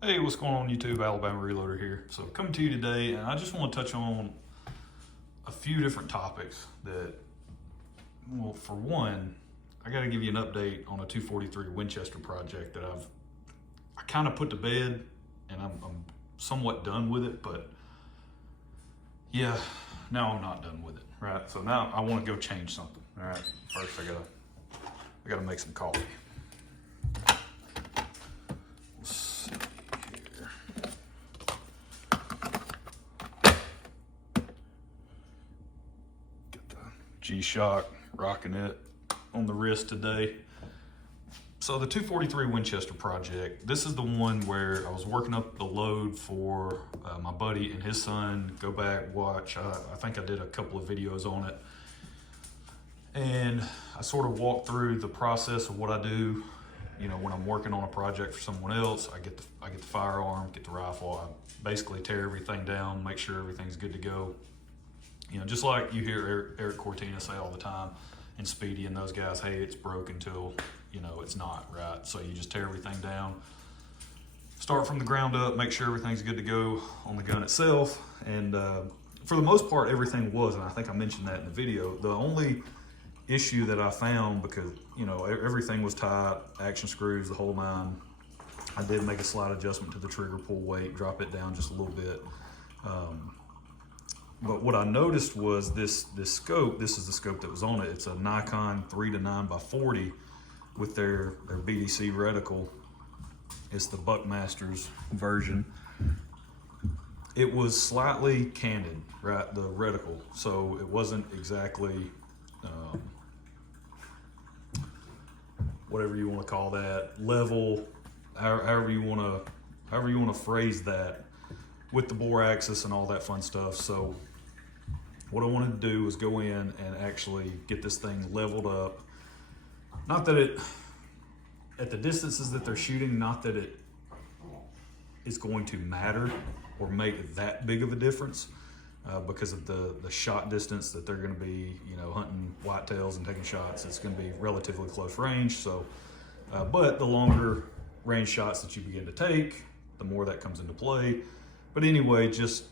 Hey, what's going on YouTube? Alabama Reloader here. So coming to you today, and I just want to touch on a few different topics that, well, for one, I got to give you an update on a 243 Winchester project that I kind of put to bed, and I'm somewhat done with it, but yeah, now I'm not done with it, right? So now I want to go change something. All right, first I gotta make some coffee. G-Shock, rocking it on the wrist today. So the 243 Winchester project, this is the one where I was working up the load for my buddy and his son. Go back, watch. I think I did a couple of videos on it. And I sort of walked through the process of what I do. You know, when I'm working on a project for someone else, I get the firearm, get the rifle. I basically tear everything down, make sure everything's good to go. You know, just like you hear Eric Cortina say all the time, and Speedy and those guys, hey, it's broke until, you know, it's not, right? So you just tear everything down, start from the ground up, make sure everything's good to go on the gun itself. And for the most part, everything was, and I think I mentioned that in the video. The only issue that I found, because, you know, everything was tight, action screws, the whole nine. I did make a slight adjustment to the trigger pull weight, drop it down just a little bit. But what I noticed was this scope. This is the scope that was on it. It's a Nikon 3-9x40 with their BDC reticle. It's the Buckmaster's version. It was slightly candid, right? The reticle, so it wasn't exactly whatever you want to call that, level, however you want to phrase that, with the bore axis and all that fun stuff. So what I wanted to do was go in and actually get this thing leveled up. Not that it, at the distances that they're shooting, not that it is going to matter or make that big of a difference because of the shot distance that they're going to be, you know, hunting whitetails and taking shots. It's going to be relatively close range. So, but the longer range shots that you begin to take, the more that comes into play. But anyway, just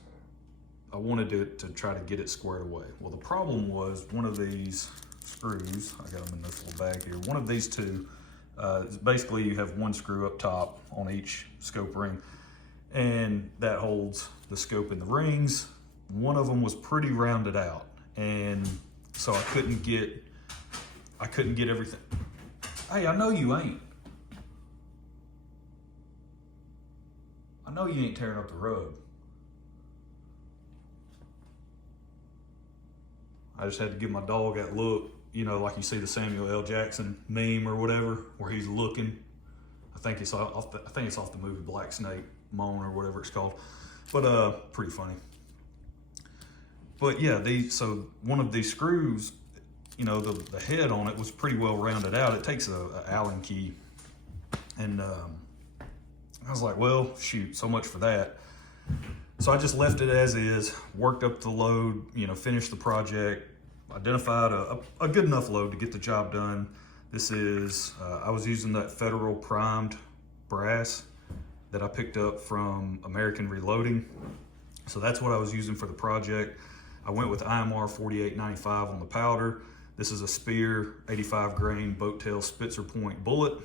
I wanted to try to get it squared away. Well, the problem was one of these screws, I got them in this little bag here, one of these two, basically you have one screw up top on each scope ring, and that holds the scope in the rings. One of them was pretty rounded out, and so I couldn't get everything. Hey, I know you ain't. I know you ain't tearing up the rug. I just had to give my dog that look, you know, like you see the Samuel L. Jackson meme or whatever, where he's looking. I think it's off the movie Black Snake Moan or whatever it's called. But pretty funny. But yeah, so one of these screws, you know, the head on it was pretty well rounded out. It takes a Allen key, and I was like, well, shoot, so much for that. So I just left it as is, worked up the load, you know, finished the project, identified a good enough load to get the job done. This is, I was using that Federal primed brass that I picked up from American Reloading. So that's what I was using for the project. I went with IMR 4895 on the powder. This is a Spear 85 grain boat tail Spitzer point bullet.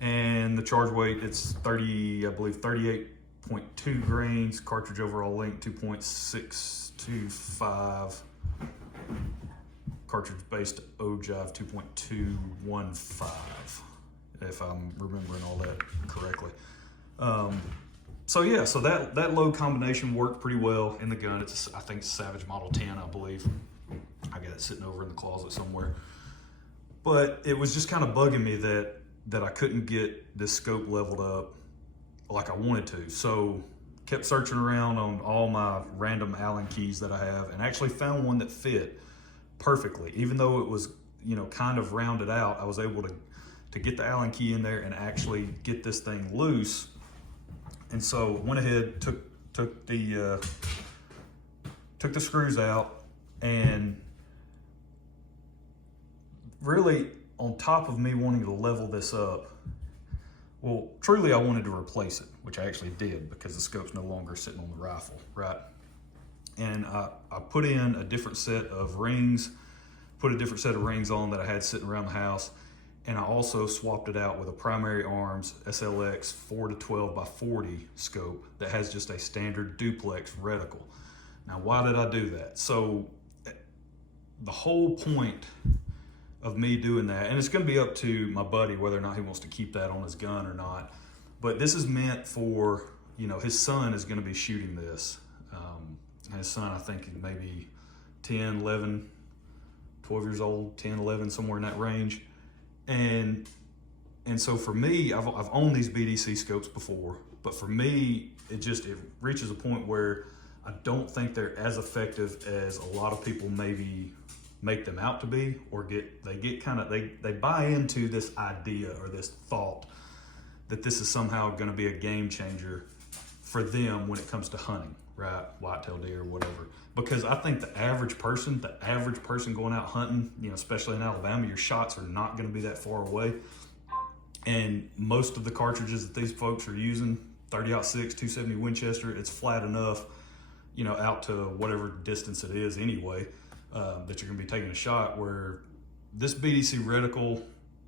And the charge weight, it's 38.2 grains, cartridge overall length 2.625, cartridge based ogive 2.215, if I'm remembering all that correctly. So yeah, so that load combination worked pretty well in the gun. It's I think it's Savage Model 10, I believe. I got it sitting over in the closet somewhere. But it was just kind of bugging me that I couldn't get this scope leveled up like I wanted to. So kept searching around on all my random Allen keys that I have, and actually found one that fit perfectly. Even though it was, you know, kind of rounded out, I was able to get the Allen key in there and actually get this thing loose. And so went ahead, took the screws out, and really on top of me wanting to level this up, Well, truly I wanted to replace it, which I actually did because the scope's no longer sitting on the rifle, right? And I put in a different set of rings, put a different set of rings on that I had sitting around the house. And I also swapped it out with a Primary Arms SLX 4 to 12 by 40 scope that has just a standard duplex reticle. Now, why did I do that? So the whole point of me doing that, and it's going to be up to my buddy whether or not he wants to keep that on his gun or not, but this is meant for, you know, his son is going to be shooting this. His son, I think, is maybe 10, 11, 12 years old, 10, 11, somewhere in that range. And so for me, I've owned these BDC scopes before, but for me, it reaches a point where I don't think they're as effective as a lot of people maybe make them out to be, or they buy into this idea or this thought that this is somehow going to be a game changer for them when it comes to hunting, right? Whitetail deer, whatever. Because I think the average person going out hunting, you know, especially in Alabama, your shots are not going to be that far away. And most of the cartridges that these folks are using, 30-06, 270 Winchester, it's flat enough, you know, out to whatever distance it is anyway, that you're going to be taking a shot, where this BDC reticle,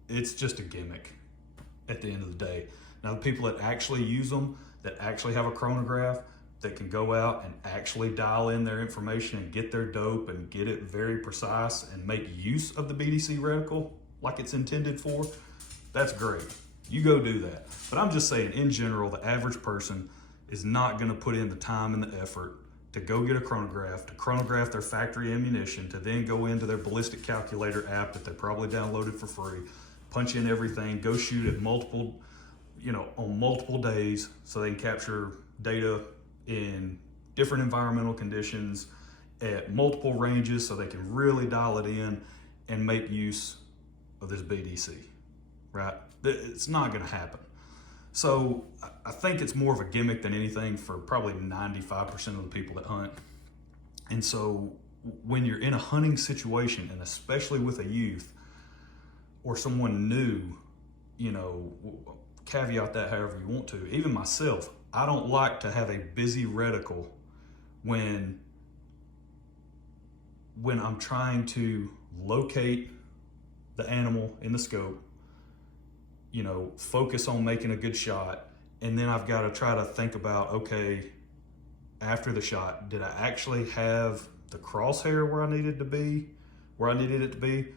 it's just a gimmick at the end of the day. Now, the people that actually use them, that actually have a chronograph, that can go out and actually dial in their information and get their dope and get it very precise and make use of the BDC reticle like it's intended for, that's great. You go do that. But I'm just saying, in general, the average person is not going to put in the time and the effort to go get a chronograph, to chronograph their factory ammunition, to then go into their ballistic calculator app that they probably downloaded for free, punch in everything, go shoot at multiple, you know, on multiple days so they can capture data in different environmental conditions at multiple ranges so they can really dial it in and make use of this BDC, right? It's not going to happen. So I think it's more of a gimmick than anything for probably 95% of the people that hunt. And so when you're in a hunting situation, and especially with a youth or someone new, you know, caveat that however you want to. Even myself, I don't like to have a busy reticle when I'm trying to locate the animal in the scope, you know, focus on making a good shot, and then I've got to try to think about, okay, after the shot, did I actually have the crosshair where I needed it to be?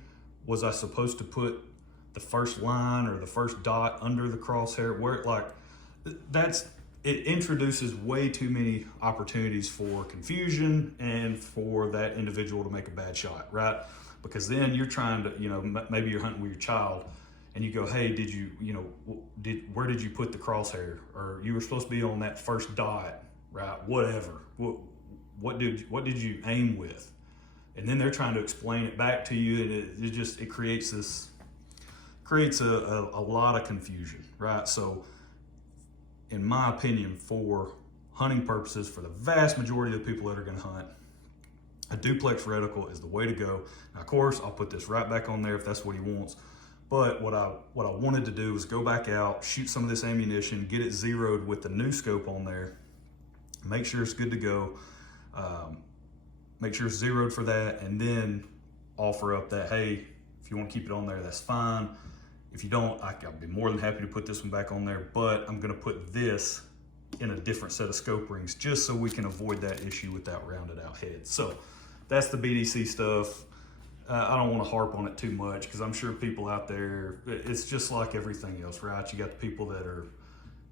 Was I supposed to put the first line or the first dot under the crosshair? It introduces way too many opportunities for confusion and for that individual to make a bad shot, right? Because then you're trying to, you know, maybe you're hunting with your child and you go, hey, where did you put the crosshair? Or you were supposed to be on that first dot, right? Whatever. What did you aim with? And then they're trying to explain it back to you, and it creates a lot of confusion, right? So in my opinion, for hunting purposes, for the vast majority of the people that are going to hunt, a duplex reticle is the way to go. Now, of course, I'll put this right back on there if that's what he wants. But what I wanted to do is go back out, shoot some of this ammunition, get it zeroed with the new scope on there, make sure it's good to go, make sure it's zeroed for that, and then offer up that, hey, if you want to keep it on there, that's fine. If you don't, I'll be more than happy to put this one back on there, but I'm gonna put this in a different set of scope rings just so we can avoid that issue with that rounded out head. So that's the BDC stuff. I don't want to harp on it too much because I'm sure people out there, it's just like everything else, right? You got the people that are,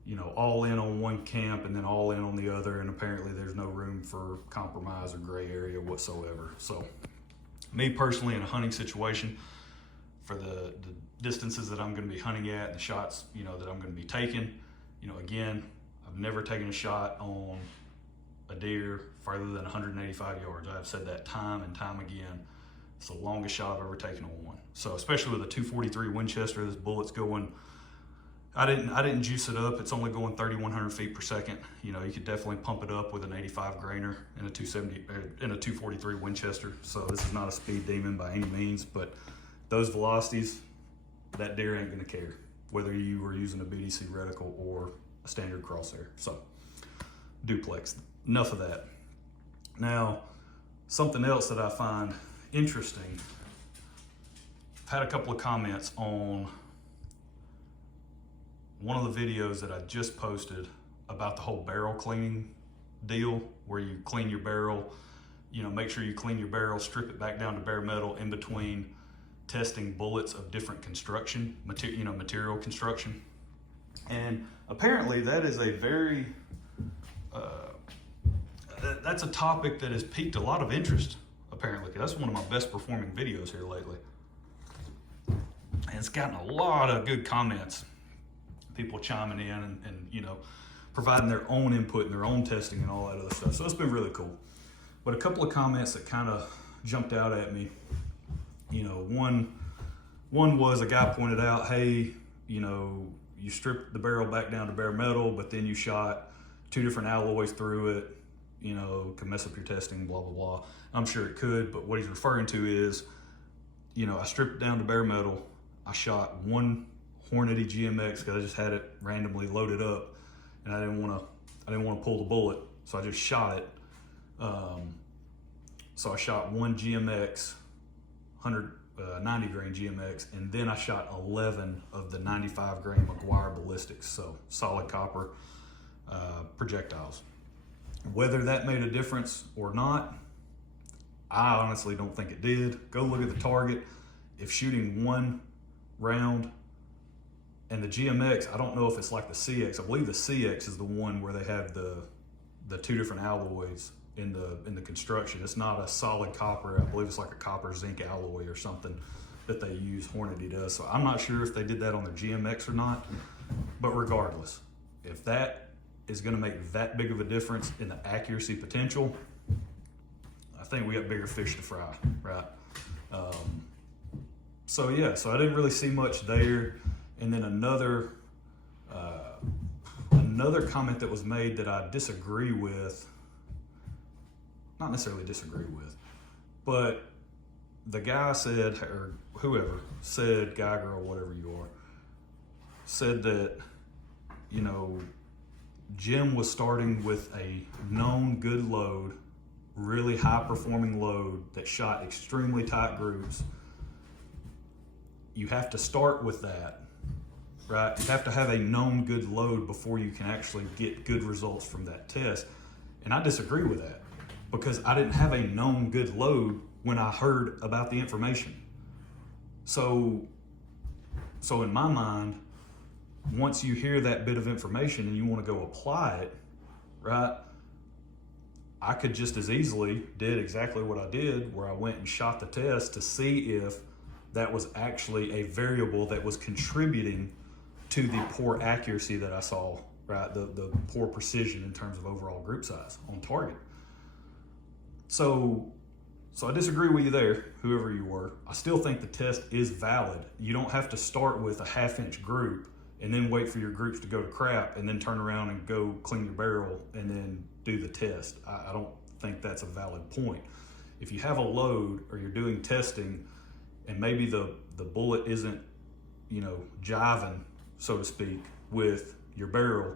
you know, all in on one camp and then all in on the other, and apparently there's no room for compromise or gray area whatsoever. So me personally, in a hunting situation, for the distances that I'm going to be hunting at, the shots, you know, that I'm going to be taking, you know, again, I've never taken a shot on a deer further than 185 yards. I've said that time and time again. It's the longest shot I've ever taken on one. So especially with a 243 Winchester, this bullet's going, I didn't juice it up. It's only going 3,100 feet per second. You know, you could definitely pump it up with an 85 grainer in a 243 Winchester. So this is not a speed demon by any means, but those velocities, that deer ain't gonna care. whether you were using a BDC reticle or a standard crosshair. So duplex, enough of that. Now, something else that I find interesting, I've had a couple of comments on one of the videos that I just posted about the whole barrel cleaning deal, where you clean your barrel, you know, make sure you clean your barrel, strip it back down to bare metal in between testing bullets of different construction, material construction. And apparently that is a very, that's a topic that has piqued a lot of interest, apparently. That's one of my best performing videos here lately. And it's gotten a lot of good comments, people chiming in and you know, providing their own input and their own testing and all that other stuff. So it's been really cool. But a couple of comments that kind of jumped out at me, you know, one was a guy pointed out, hey, you know, you stripped the barrel back down to bare metal, but then you shot 2 different alloys through it, you know, could mess up your testing, blah, blah, blah. I'm sure it could, but what he's referring to is, you know, I stripped it down to bare metal. I shot one Hornady GMX because I just had it randomly loaded up, and I didn't want to pull the bullet, so I just shot it. So I shot one GMX, 190 grain GMX, and then I shot 11 of the 95 grain McGuire ballistics, so solid copper projectiles. Whether that made a difference or not, I honestly don't think it did. Go look at the target. If shooting one round, and the GMX, I don't know if it's like the CX. I believe the CX is the one where they have the 2 different alloys in the construction. It's not a solid copper. I believe it's like a copper zinc alloy or something that they use, Hornady does. So I'm not sure if they did that on their GMX or not, but regardless, if that is gonna make that big of a difference in the accuracy potential, I think we got bigger fish to fry, right? So yeah, so I didn't really see much there. And then another comment that was made that I disagree with, not necessarily disagree with, but the guy said, or whoever said, guy, girl, whatever you are, said that, you know, Jim was starting with a known good load, really high performing load that shot extremely tight groups. You have to start with that. Right? You have to have a known good load before you can actually get good results from that test. And I disagree with that because I didn't have a known good load when I heard about the information. So in my mind, once you hear that bit of information and you want to go apply it, right? I could just as easily did exactly what I did, where I went and shot the test to see if that was actually a variable that was contributing to the poor accuracy that I saw, right? The poor precision in terms of overall group size on target. So I disagree with you there, whoever you were. I still think the test is valid. You don't have to start with a 1/2 inch group and then wait for your groups to go to crap and then turn around and go clean your barrel and then do the test. I don't think that's a valid point. If you have a load or you're doing testing and maybe the bullet isn't, you know, jiving, so to speak, with your barrel,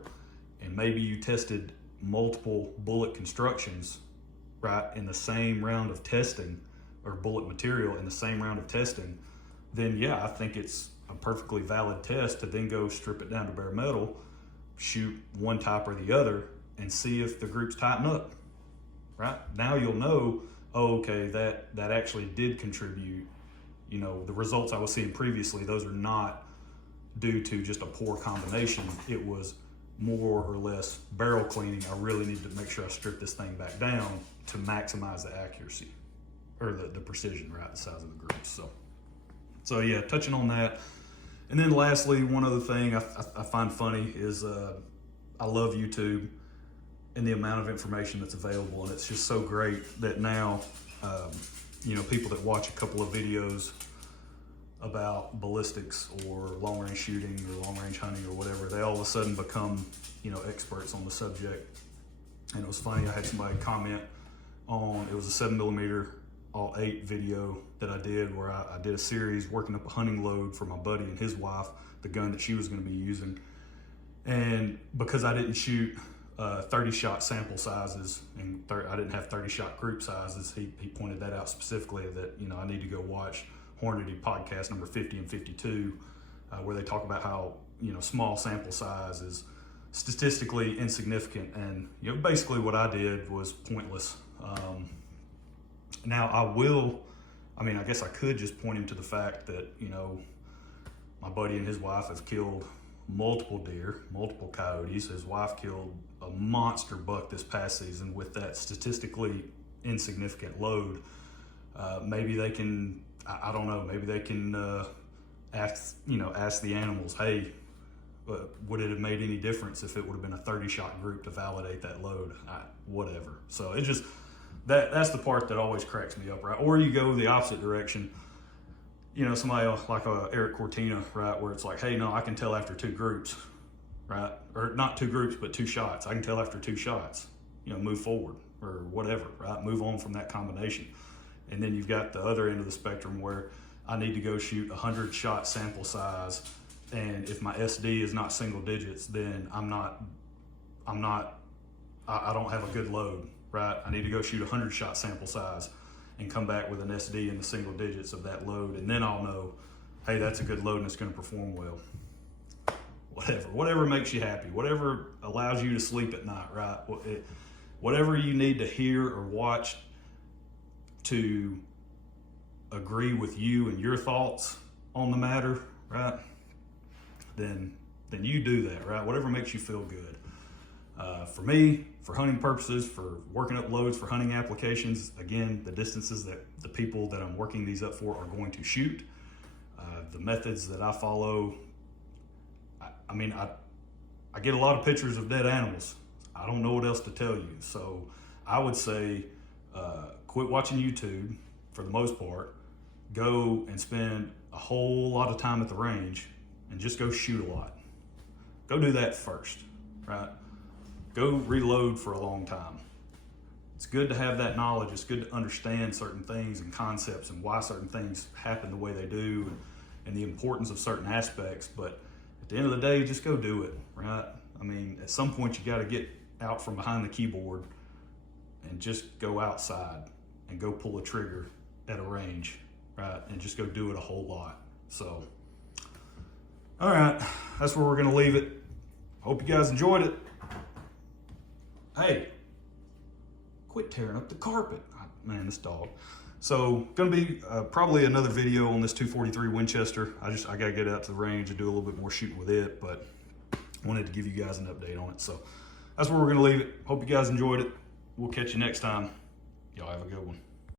and maybe you tested multiple bullet constructions, right, in the same round of testing, or bullet material in the same round of testing, then yeah, I think it's a perfectly valid test to then go strip it down to bare metal, shoot one type or the other, and see if the groups tighten up, right? Now you'll know, oh, okay, that actually did contribute. You know, the results I was seeing previously, those are not due to just a poor combination. It was more or less barrel cleaning. I really need to make sure I strip this thing back down to maximize the accuracy, or the precision, right, the size of the groups. So yeah, touching on that. And then lastly, one other thing I find funny is I love YouTube and the amount of information that's available, and it's just so great that now, you know, people that watch a couple of videos about ballistics or long range shooting or long range hunting or whatever, they all of a sudden become, you know, experts on the subject. And it was funny, I had somebody comment on, it was a 7mm all 8 video that I did, where I did a series working up a hunting load for my buddy and his wife, the gun that she was going to be using. And because I didn't shoot 30 shot sample sizes, and I didn't have 30 shot group sizes, he pointed that out specifically, that, you know, I need to go watch Hornady podcast number 50 and 52, where they talk about how, you know, small sample size is statistically insignificant. And, you know, basically what I did was pointless. Now I guess I could just point him to the fact that, you know, my buddy and his wife have killed multiple deer, multiple coyotes. His wife killed a monster buck this past season with that statistically insignificant load. Maybe they can, I don't know, maybe they can ask the animals, hey, would it have made any difference if it would have been a 30 shot group to validate that load? Whatever. So it just, that's the part that always cracks me up, right? Or you go the opposite direction. You know, somebody like Eric Cortina, right, where it's like, hey, no, I can tell after 2 groups, right? Or not 2 groups, but 2 shots. I can tell after 2 shots, you know, move forward or whatever, right? Move on from that combination. And then you've got the other end of the spectrum where I need to go shoot 100 shot sample size, and if my SD is not single digits, then I don't have a good load, right? I need to go shoot 100 shot sample size and come back with an SD in the single digits of that load, and then I'll know, hey, that's a good load and it's going to perform well. Whatever makes you happy, whatever allows you to sleep at night, right? Whatever you need to hear or watch to agree with you and your thoughts on the matter, right? Then you do that, right? Whatever makes you feel good. For me, for hunting purposes, for working up loads for hunting applications, again, the distances that the people that I'm working these up for are going to shoot. The methods that I follow, I get a lot of pictures of dead animals. I don't know what else to tell you. So I would say, quit watching YouTube for the most part. Go and spend a whole lot of time at the range and just go shoot a lot. Go do that first, right? Go reload for a long time. It's good to have that knowledge. It's good to understand certain things and concepts and why certain things happen the way they do, and the importance of certain aspects. But at the end of the day, just go do it, right? I mean, at some point you got to get out from behind the keyboard and just go outside and go pull a trigger at a range, right? And just go do it a whole lot. So, all right, that's where we're going to leave it. Hope you guys enjoyed it. Hey, quit tearing up the carpet. Man, this dog. So, gonna be probably another video on this 243 Winchester. I gotta get out to the range and do a little bit more shooting with it, but wanted to give you guys an update on it. So, that's where we're gonna leave it. Hope you guys enjoyed it. We'll catch you next time. Y'all have a good one.